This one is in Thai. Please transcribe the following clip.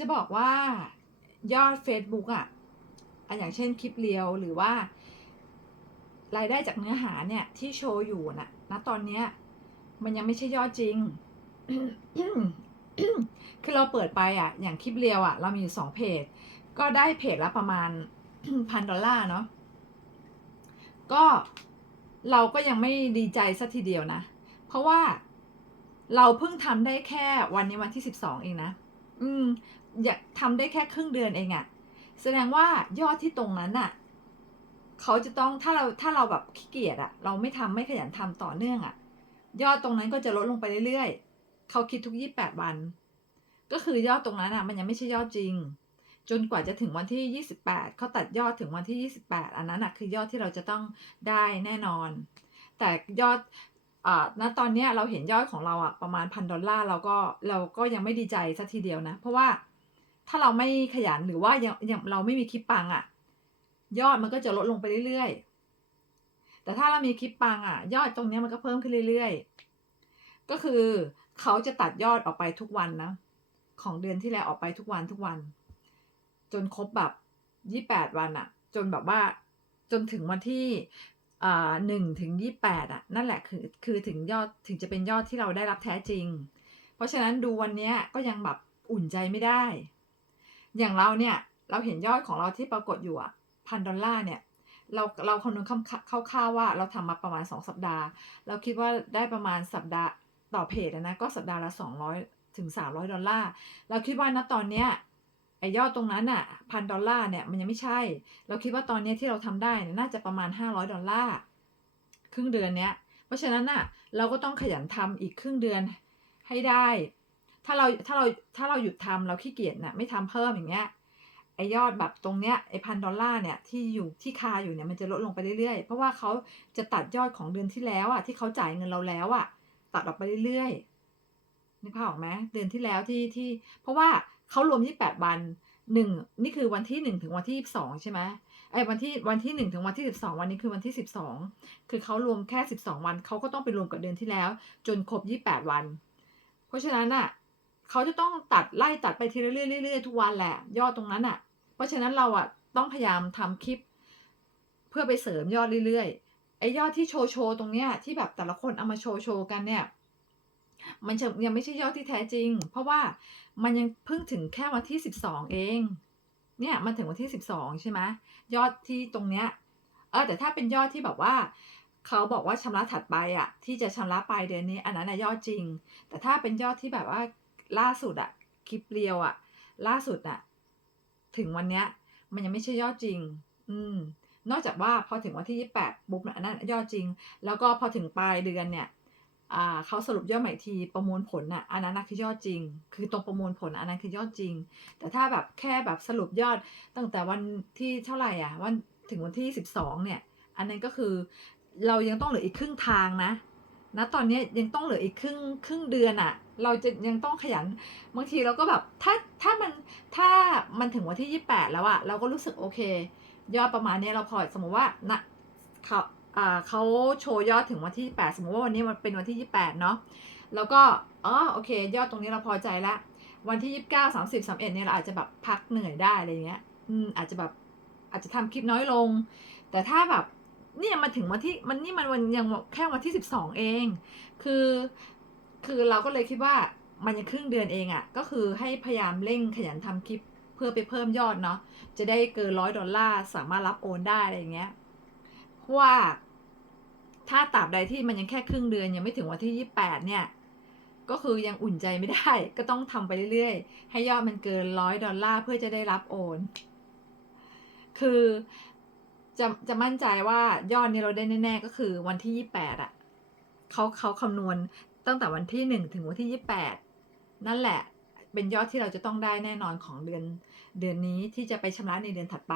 จะบอกว่ายอด Facebook อะอะอย่างเช่นคลิปเรียวหรือว่ารายได้จากเนื้อหาเนี่ยที่โชว์อยู่น่ะณตอนเนี้ยมันยังไม่ใช่ยอดจริง คือเราเปิดไปอะ อย่างคลิปเรียวอะ เรามีอยู่สองเพจ ก็ได้เพจละประมาณพันดอลลาร์เนาะ ก็เราก็ยังไม่ดีใจสัทีเดียวนะ เพราะว่าเราเพิ่งทำได้แค่วันนี้วันที่สิบสองเองนะ อืม อยากทำได้แค่ครึ่งเดือนเองอะแสดงว่ายอดที่ตรงนั้นอะเขาจะต้องถ้าเราถ้าเราแบบขี้เกียจอะเราไม่ทำไม่ขยันทำต่อเนื่องอะยอดตรงนั้นก็จะลดลงไปเรื่อยๆ เขาคิดทุกยี่แปดวัน ก็คือยอดตรงนั้นอะมันยังไม่ใช่ยอดจริง จนกว่าจะถึงวันที่ 28 เขาตัดยอดถึงวันที่ 28 อันนั้นนะคือยอดที่เราจะต้องได้แน่นอน แต่ยอด ณตอนเนี้ยเราเห็นยอดของเราอะประมาณพันดอลลาร์เราก็เราก็ยังไม่ดีใจสักทีเดียวนะ เพราะว่าถ้าเราไม่ขยันหรือว่ายังยังเราไม่มีคลิปปังอะยอดมันก็จะลดลงไปเรื่อยๆ แต่ถ้าเรามีคลิปปังอะยอดตรงเนี้ยมันก็เพิ่มขึ้นเรื่อยๆ ก็คือเขาจะตัดยอดออกไปทุกวันนะ ของเดือนที่แล้วออกไปทุกวันทุกวัน จนครบแบบยี่แปดวันอะจนแบบว่าจนถึงวันที่ หนึ่งถึงยี่แปดอะนั่นแหละคือคือถึงยอดถึงจะเป็นยอดที่เราได้รับแท้จริง เพราะฉะนั้นดูวันนี้ก็ยังแบบอุ่นใจไม่ได้ อย่างเราเนี่ยเราเห็นยอดของเราที่ปรากฏอยู่อะพันดอลลาร์เนี่ยเราเราคำนวณคร่าวๆว่าเราทำมาประมาณสองสัปดาห์ เราคิดว่าได้ประมาณสัปดาห์ต่อเพจนะก็สัปดาห์ละสองร้อยถึงสามร้อยดอลลาร์ เราคิดว่าณตอนเนี้ย ไอยอดตรงนั้นอะพันดอลลาร์เนี่ยมันยังไม่ใช่ เราคิดว่าตอนนี้ที่เราทำได้เนี่ยน่าจะประมาณห้าร้อยดอลลาร์ครึ่งเดือนเนี้ย เพราะฉะนั้นน่ะเราก็ต้องขยันทำอีกครึ่งเดือนให้ได้ ถ้าเราถ้าเราถ้าเราหยุดทำเราขี้เกียจน่ะไม่ทำเพิ่มอย่างเงี้ยไอยอดแบบตรงเนี้ยไอพันดอลลาร์เนี่ยที่อยู่ที่คาอยู่เนี่ยมันจะลดลงไปเรื่อยๆ เพราะว่าเขาจะตัดยอดของเดือนที่แล้วอะที่เขาจ่ายเงินเราแล้วอะตัดออกไปเรื่อยๆนึกภาพออกไหมเดือนที่แล้วที่ที่ เพราะว่า เขารวมยี่แปดวันหนึ่งนี่คือวันที่หนึ่งถึงวันที่สองใช่ไหมไอ้วันที่วันที่หนึ่งถึงวันที่สิบสองวันนี้คือวันที่สิบสองคือเขารวมแค่สิบสองวันเขาก็ต้องไปรวมกับเดือนที่แล้ว จนครบยี่แปดวัน เพราะฉะนั้นน่ะเขาจะต้องตัดไล่ตัดไปทีละเรื่อยๆเรื่อยๆทุกวันแหละ ยอดตรงนั้นอะ เพราะฉะนั้นเราอะต้องพยายามทำคลิป เพื่อไปเสริมยอดเรื่อยๆไอ้ยอดที่โชว์โชว์ตรงเนี้ยที่แบบแต่ละคนเอามาโชว์โชว์กันเนี่ย มันยังไม่ใช่ยอดที่แท้จริง เพราะว่ามันยังเพิ่งถึงแค่วันที่สิบสองเอง เนี่ยมันถึงวันที่สิบสองใช่ไหมยอดที่ตรงเนี้ยเออแต่ถ้าเป็นยอดที่แบบว่าเขาบอกว่าชำระถัดไปอะที่จะชำระปลายเดือนนี้ อันนั้นนะยอดจริง แต่ถ้าเป็นยอดที่แบบว่าล่าสุดอะคลิปเรียวอะล่าสุดอะถึงวันเนี้ย มันยังไม่ใช่ยอดจริง อืมนอกจากว่าพอถึงวันที่ยี่แปดปุ๊บอันนั้นยอดจริง แล้วก็พอถึงปลายเดือนเนี่ย เขาสรุปยอดใหม่ทีประมวลผลน่ะอันนั้นคือยอดจริง คือตรงประมวลผลอันนั้นคือยอดจริง แต่ถ้าแบบแค่แบบสรุปยอดตั้งแต่วันที่เท่าไหร่อะวันถึงวันที่สิบสองเนี่ย อันนั้นก็คือเรายังต้องเหลืออีกครึ่งทางนะนะตอนนี้ยังต้องเหลืออีกครึ่งครึ่งเดือนอะ่ะ เราจะยังต้องขยันบางทีเราก็แบบถ้าถ้ามันถ้ามันถึงวันที่ยี่แปดแล้วอะเราก็รู้สึกโอเค ยอดประมาณนี้เราพอสมมติว่านะเขา เขาโชว์ยอดถึงวันที่ 8 สมมติว่าวันนี้มันเป็นวันที่ 28 เนาะ แล้วก็ อ๋อ โอเค ยอดตรงนี้เราพอใจแล้ว วันที่ 29 30 31เนี่ยเราอาจจะแบบพักเหนื่อยได้อะไรเงี้ย อืม อาจจะแบบ อาจจะทำคลิปน้อยลง แต่ถ้าแบบ เนี่ยมาถึงวันที่ มันนี่มันวันยังแค่วันที่ 12 เอง คือ คือเราก็เลยคิดว่ามันยังครึ่งเดือนเองอะ่ะ ก็คือให้พยายามเร่งขยันทำคลิปเพื่อไปเพิ่มยอดเนาะ จะได้เกินร้อยดอลลาร์สามารถรับโอนได้อะไรเงี้ย ว่าถ้าตราบใดที่มันยังแค่ครึ่งเดือนยังไม่ถึงวันที่ยี่แปดเนี่ย ก็คือยังอุ่นใจไม่ได้ ก็ต้องทำไปเรื่อยๆ ให้ยอดมันเกินร้อยดอลลาร์เพื่อจะได้รับโอน คือจะจะมั่นใจว่ายอดนี้เราได้แน่ๆ ก็คือวันที่ยี่แปดอะเขาเขาคำนวณตั้งแต่วันที่หนึ่งถึงวันที่ยี่แปดนั่นแหละ เป็นยอดที่เราจะต้องได้แน่นอนของเดือนเดือนนี้ที่จะไปชำระในเดือนถัดไป